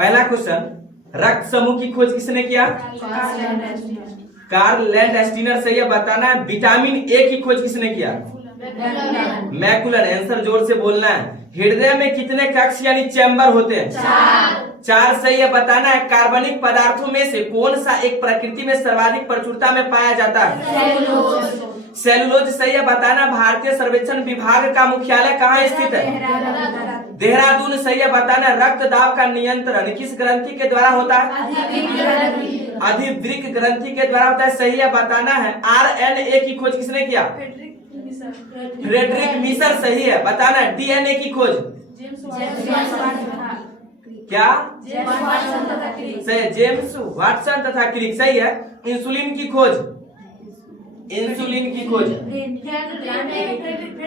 पहला क्वेश्चन, रक्त समूह की खोज किसने किया? Karl Landsteiner. सही है, बताना है। विटामिन ए की खोज किसने किया? मैकुलर। आंसर जोर से बोलना है। हृदय में कितने कक्ष यानी चैम्बर होते हैं? 4। सही है, बताना है। कार्बनिक पदार्थों में से कौन सा एक प्रकृति में सर्वाधिक प्रचुरता में पाया जाता है? सेलुलोज। सही है, बताना। भारतीय सर्वेक्षण विभाग का मुख्यालय कहाँ स्थित है? देहरादून। सही है, बताना। रक्त दाब का नियंत्रण किस ग्रंथि के द्वारा होता है? अधिवृक्क ग्रंथि के द्वारा होता है। सही है, बताना है। RNA की खोज किसने किया? Friedrich Miescher. सही है, बताना है। DNA की खोज क्या? सही है, जेम्स वाटसन तथा क्रिक। सही है। इंसुलिन की खोज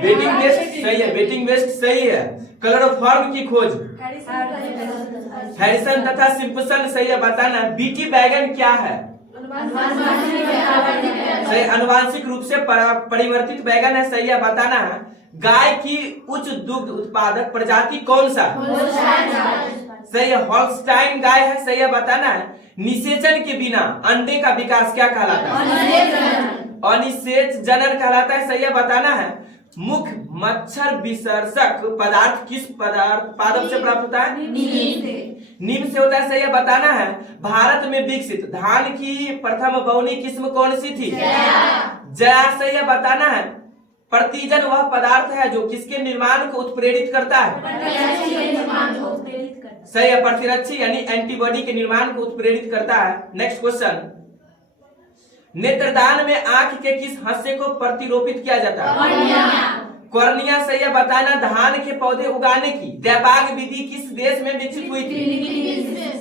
बेटिंग वेस्ट। सही है, बेटिंग वेस्ट। सही है। क्लोरोफॉर्म की खोज हैरिसन तथा सिम्पसन। सही है, बताना। बीटी बैगन क्या है? सही, आनुवांशिक रूप से परिवर्तित बैगन है। सही है, बताना है। गाय की उच्च दुग्ध उत्पादक प्रजाति कौन सा? सही है, हॉल्स्टाइन गाय है। सही है, बताना है। निषेचन के बिना अंडे का विकास क्या कहलाता है? अनिषेच जनन कहलाता है। सही है, बताना है। मुख्य मच्छर विसर्जक पदार्थ किस पादप से प्राप्त होता है? नीम से होता है। सही है, बताना है। भारत में विकसित धान की प्रथम बौनी किस्म कौन सी थी? जया। सही है, बताना है। प्रतिजन वह पदार्थ है जो किसके निर्माण को उत्प्रेरित करता है? सही है, प्रतिरक्षी यानी एंटीबॉडी के निर्माण को उत्प्रेरित करता है। नेक्स्ट क्वेश्चन, नेत्रदान में आंख के किस हिस्से को प्रतिरोपित किया जाता है? कॉर्निया। सही है, बताना। धान के पौधे उगाने की दैबाग विधि किस देश में विकसित हुई थी?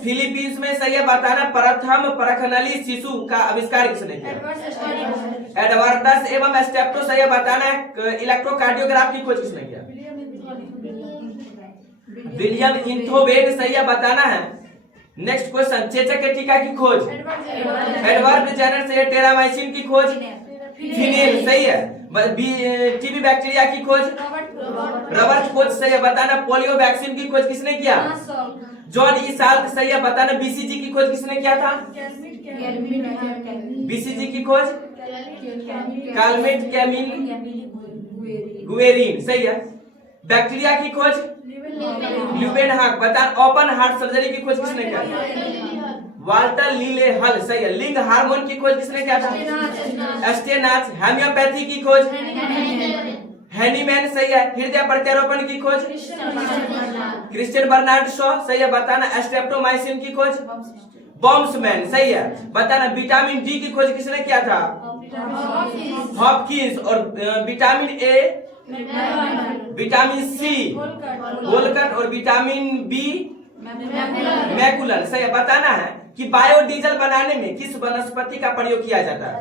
फिलीपींस में। सही है, बताना। प्रथम परखनली शिशु का आविष्कार किसने किया? एडवर्डस एवं स्टेप्टो। सही है, बताना। इलेक्ट्रोकार्डियोग्राफ की खोज किसने किया? विलियम इंथोवेट। सही है, बताना है। नेक्स्ट क्वेश्चन, चेचक के टीका की खोज एडवर्ड जेनर। से टेरामाइसिन की खोज फिनेल। सही है। टीबी बैक्टीरिया की खोज रबर्ट कोच। सही है, बताना। पोलियो वैक्सीन की खोज किसने किया? John E Salk. सही है, बताना। बीसीजी की खोज किसने किया था? बीसीजी की खोज काल्मेट कैमिल गुवेरिन। सही है। बैक्टीरिया की खोज ल्यूवेनहाक। बता। ओपन हार्ट सर्जरी की खोज किसने किया? वाल्टर लीलेहल। सही है। लिंग हार्मोन की खोज किसने किया था? स्टेनाच। होम्योपैथी की खोज हैनीमैन। सही है। हृदय प्रत्यारोपण की खोज क्रिश्चियन बर्नार्ड शॉ। सही है, बताना। स्ट्रेप्टोमाइसिन की खोज बॉम्समैन। सही है, बताना। विटामिन डी की खोज किसने किया था? हॉपकिंस। और विटामिन ए, विटामिन सी वोलकट और विटामिन बी मैकुलर। सही है, बताना है कि बायोडीजल बनाने में किस वनस्पति का प्रयोग किया जाता है?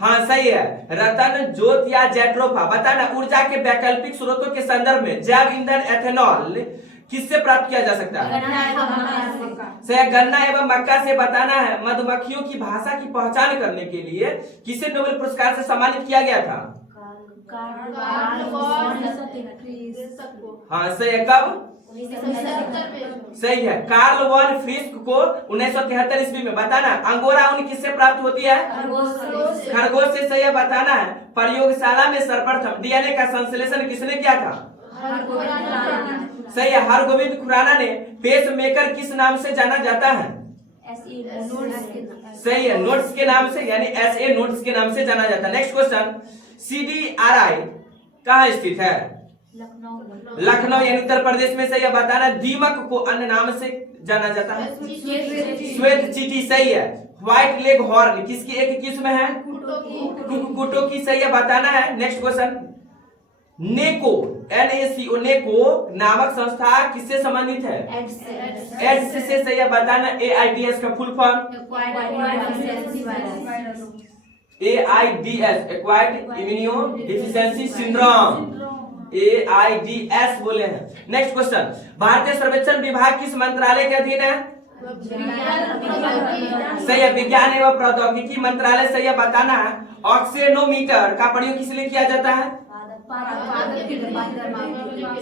हाँ, सही है। रतन, जोत या जेट्रोफा। बताना। ऊर्जा के वैकल्पिक स्रोतों के संदर्भ में जैव ईंधन एथेनॉल किससे प्राप्त किया जा सकता है? सही है, गन्ना एवं मक्का से। बताना है। मधुमक्खियों की भाषा की पहचान करने के लिए किसे नोबेल पुरस्कार से सम्मानित किया गया था? हाँ, सही है। कब? सही है, कार्ल वॉन फ्रिस्क को 1973 ईस्वी में। बताना। अंगोरा ऊन किससे प्राप्त होती है? खरगोश से। सही है, बताना है। प्रयोगशाला में सर्वप्रथम डीएनए का संश्लेषण किसने किया था? सही है, हरगोविंद खुराना ने। पेस मेकर किस नाम से जाना जाता है? सही है, नोट्स के नाम से यानी SA नोट्स के नाम से जाना जाता है। नेक्स्ट क्वेश्चन, CDRI कहाँ स्थित है? लखनऊ यानी उत्तर प्रदेश में। सही है, बताना। दीमक को अन्य नाम से जाना जाता है? श्वेत चींटी। सही है। व्हाइट लेग हॉर्न किसकी एक किस्म है? कुकुटो की। सही है, बताना है। नेक्स्ट क्वेश्चन, नेको NACO नेको नामक संस्था किससे संबंधित है? एड्स से। सही है, बताना। AIDS का full form AIDS acquired immuno deficiency syndrome, AIDS बोले हैं। नेक्स्ट क्वेश्चन, भारतीय सर्वेक्षण विभाग किस मंत्रालय के अधीन है? सही है, विज्ञान एवं प्रौद्योगिकी मंत्रालय। सही है, बताना है। ऑक्सीनोमीटर का प्रयोग किस लिए किया जाता है?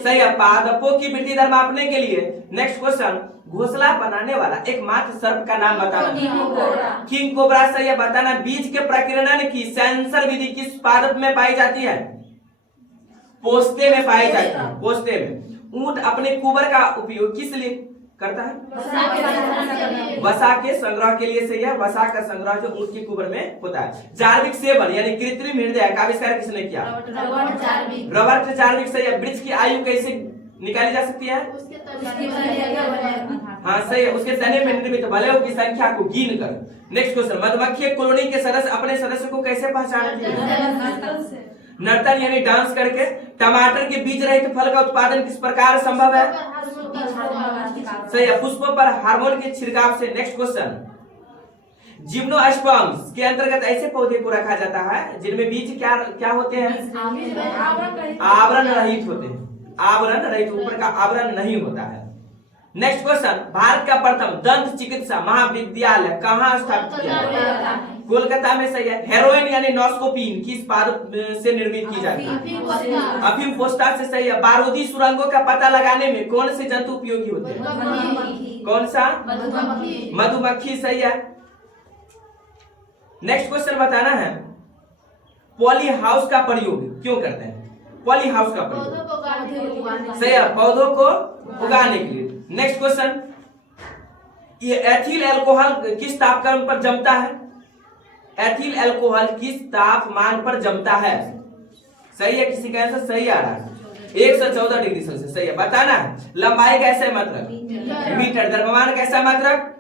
सही है, पादपों की वृद्धि दर मापने के लिए। नेक्स्ट क्वेश्चन, घोंसला बनाने वाला एकमात्र सर्प का नाम बताना। King cobra. सही है, बताना बीज के प्रकीर्णन की सेंसर विधि किस पादप में पाई जाती है? पोस्ते में पाई जाती है, पोस्ते में। ऊंट अपने कुबर का उपयोग किस लिए करता है? वसा के संग्रह के लिए। सही है, वसा का संग्रह जो ऊंट के कुबर में होता है। जार्विक सेवन यानी कृत्रिम हृदय का आविष्कार किसने किया? Robert Jarvik. सही है, वृक्ष की आयु कैसे निकाली जा सकती है? हाँ सही है, उसके तने में निर्मित बलों की संख्या को गिन कर। नेक्स्ट क्वेश्चन, मधुमक्खी कॉलोनी के सदस्य अपने सदस्य को कैसे पहचानते हैं? नर्तन यानी डांस करके। टमाटर के बीज रहित फल का उत्पादन किस प्रकार संभव है? सही है, पुष्पों पर हार्मोन के छिड़काव से। नेक्स्ट क्वेश्चन, जिम्नोस्पर्म्स के अंतर्गत ऐसे पौधे को रखा जाता है जिनमें बीज क्या क्या होते हैं? आवरण रहित होते हैं, आवरण रहित, ऊपर का आवरण नहीं होता है। नेक्स्ट क्वेश्चन, भारत का प्रथम दंत चिकित्सा महाविद्यालय कहाँ स्थापित किया गया? कोलकाता में। सही है, हेरोइन यानी नॉस्कोपीन किस पादप से निर्मित की जाती है? अफीम पोस्ता से। सही है, बारूदी सुरंगों का पता लगाने में कौन से जंतु उपयोगी होते हैं? कौन सा? मधुमक्खी। सही है। नेक्स्ट क्वेश्चन बताना है, पॉली हाउस का प्रयोग क्यों करते हैं? पॉली हाउस का प्रयोग। सही है, पौधों को उगाने के लिए। नेक्स्ट क्वेश्चन, ये एथिल अल्कोहल किस तापमान पर जमता है? एथिल अल्कोहल किस तापमान पर जमता है? सही है, किसी का आंसर सही आ रहा है। 114 डिग्री सेल्सियस। सही है, बताना है लंबाई कैसे मात्रक? मीटर। द्रव्यमान कैसा मात्रक?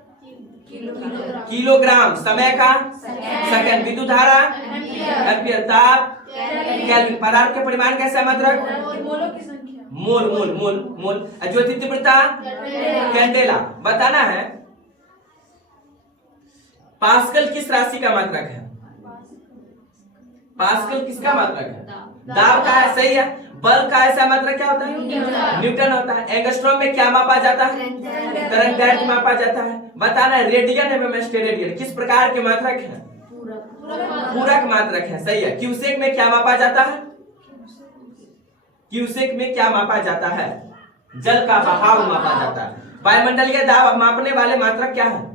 किलोग्राम। समय का? सेकंड। विद्युत धारा? एम्पियर। ताप? केल्विन। पदार्थ के परिमाण कैसा मात्रक? मोल। मोल मोल मोल। ज्योति तीव्रता? कैंडेला। बताना है पास्कल किस राशि का मात्रक है? पास्कल किसका मात्रक है? दाब का है। सही है, बल का ऐसा मात्रक क्या होता है? न्यूटन होता है। एंगस्ट्रॉम में क्या मापा जाता है? तरंग दैर्ध्य मापा जाता है। बताना है रेडियन एवं स्टेरेडियन किस प्रकार के मात्रक है? पूरक मात्रक है। सही है, क्यूसेक में क्या मापा जाता है? क्यूसेक में क्या मापा जाता है? जल का बहाव मापा जाता है। वायुमंडलीय दाब मापने वाले मात्रक क्या है?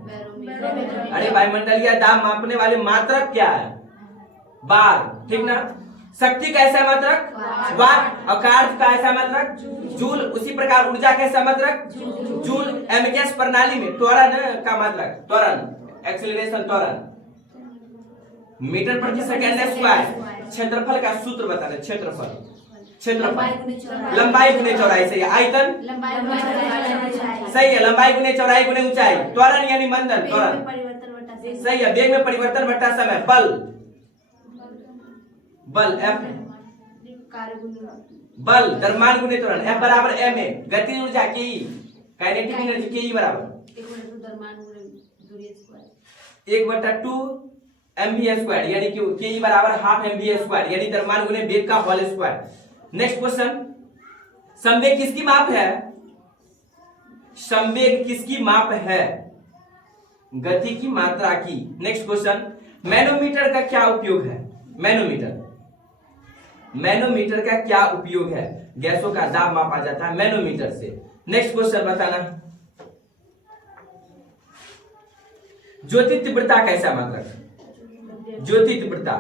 अरे वायुमंडलीय दाब मापने वाले मात्रक क्या है? बार। ठीक ना। शक्ति का ऐसा मात्रक? वाट। और कार्य का ऐसा मात्रक? जूल। उसी प्रकार ऊर्जा का ऐसा मात्रक? जूल। एमकेएस प्रणाली में त्वरण का मात्रक? त्वरण, एक्सीलरेशन, त्वरण। मीटर प्रति सेकंड स्क्वायर। क्षेत्रफल का सूत्र बताना। क्षेत्रफल, क्षेत्रफल लंबाई गुने चौड़ाई। सही है, आयतन? सही है, लंबाई गुने चौड़ाई गुने ऊंचाई। त्वरण यानी मंदन, त्वरण। सही है, वेग में परिवर्तन बटा समय। बल, बल F। बल द्रव्यमान गुने त्वरण। F बराबर m है। गतिज ऊर्जा के ई, काइनेटिक एनर्जी के ई बराबर 1/2 mv² यानी कि के ई बराबर हाफ mv² यानी द्रव्यमान गुने वेग का होल स्क्वायर। नेक्स्ट क्वेश्चन, संवेग किसकी माप है? संवेग किसकी माप है? गति की मात्रा की। नेक्स्ट क्वेश्चन, मैनोमीटर का क्या उपयोग है? मैनोमीटर, मैनोमीटर का क्या उपयोग है? गैसों का दाब मापा जाता है मैनोमीटर से। नेक्स्ट क्वेश्चन बताना, ज्योति तीव्रता कैसा मात्रक? ज्योति तीव्रता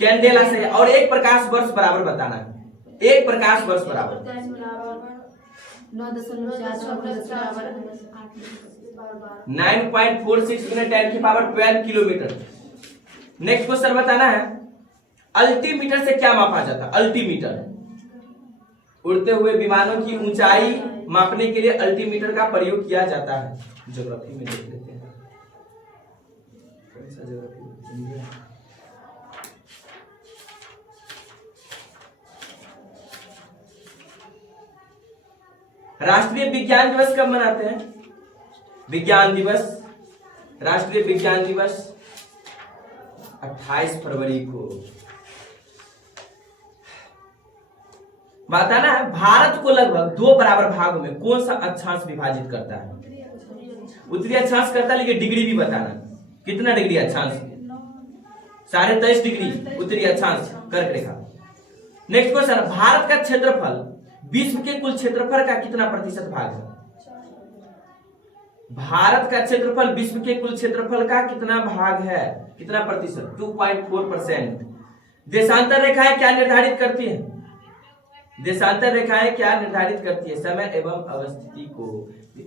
कैंडेला से। और एक प्रकाश वर्ष बराबर बताना है। एक प्रकाश वर्ष बराबर 9.46 × 10⁻12 किलोमीटर। नेक्स्ट क्वेश्चन बताना है, अल्टीमीटर से क्या मापा जाता है? अल्टीमीटर, उड़ते हुए विमानों की ऊंचाई मापने के लिए अल्टीमीटर का प्रयोग किया जाता है। ज्योग्राफी में देख लेते हैं, कौन सा ज्योग्राफी? राष्ट्रीय विज्ञान दिवस कब मनाते हैं? विज्ञान दिवस, राष्ट्रीय विज्ञान दिवस 28 फरवरी को। बताना है भारत को लगभग 2 बराबर भागों में कौन सा अक्षांश विभाजित करता है? उत्तरी अक्षांश करता है, लेकिन डिग्री भी बताना कितना डिग्री अक्षांश? 23.5 डिग्री उत्तरी अक्षांश कर्क रेखा। नेक्स्ट क्वेश्चन, भारत का क्षेत्रफल विश्व के कुल क्षेत्रफल का कितना प्रतिशत भाग है? भारत का क्षेत्रफल विश्व के कुल क्षेत्रफल का कितना भाग है, कितना प्रतिशत? 2.4%। देशांतर रेखाएं क्या निर्धारित करती है? देशांतर रेखाएं क्या निर्धारित करती है? समय एवं अवस्थिति को।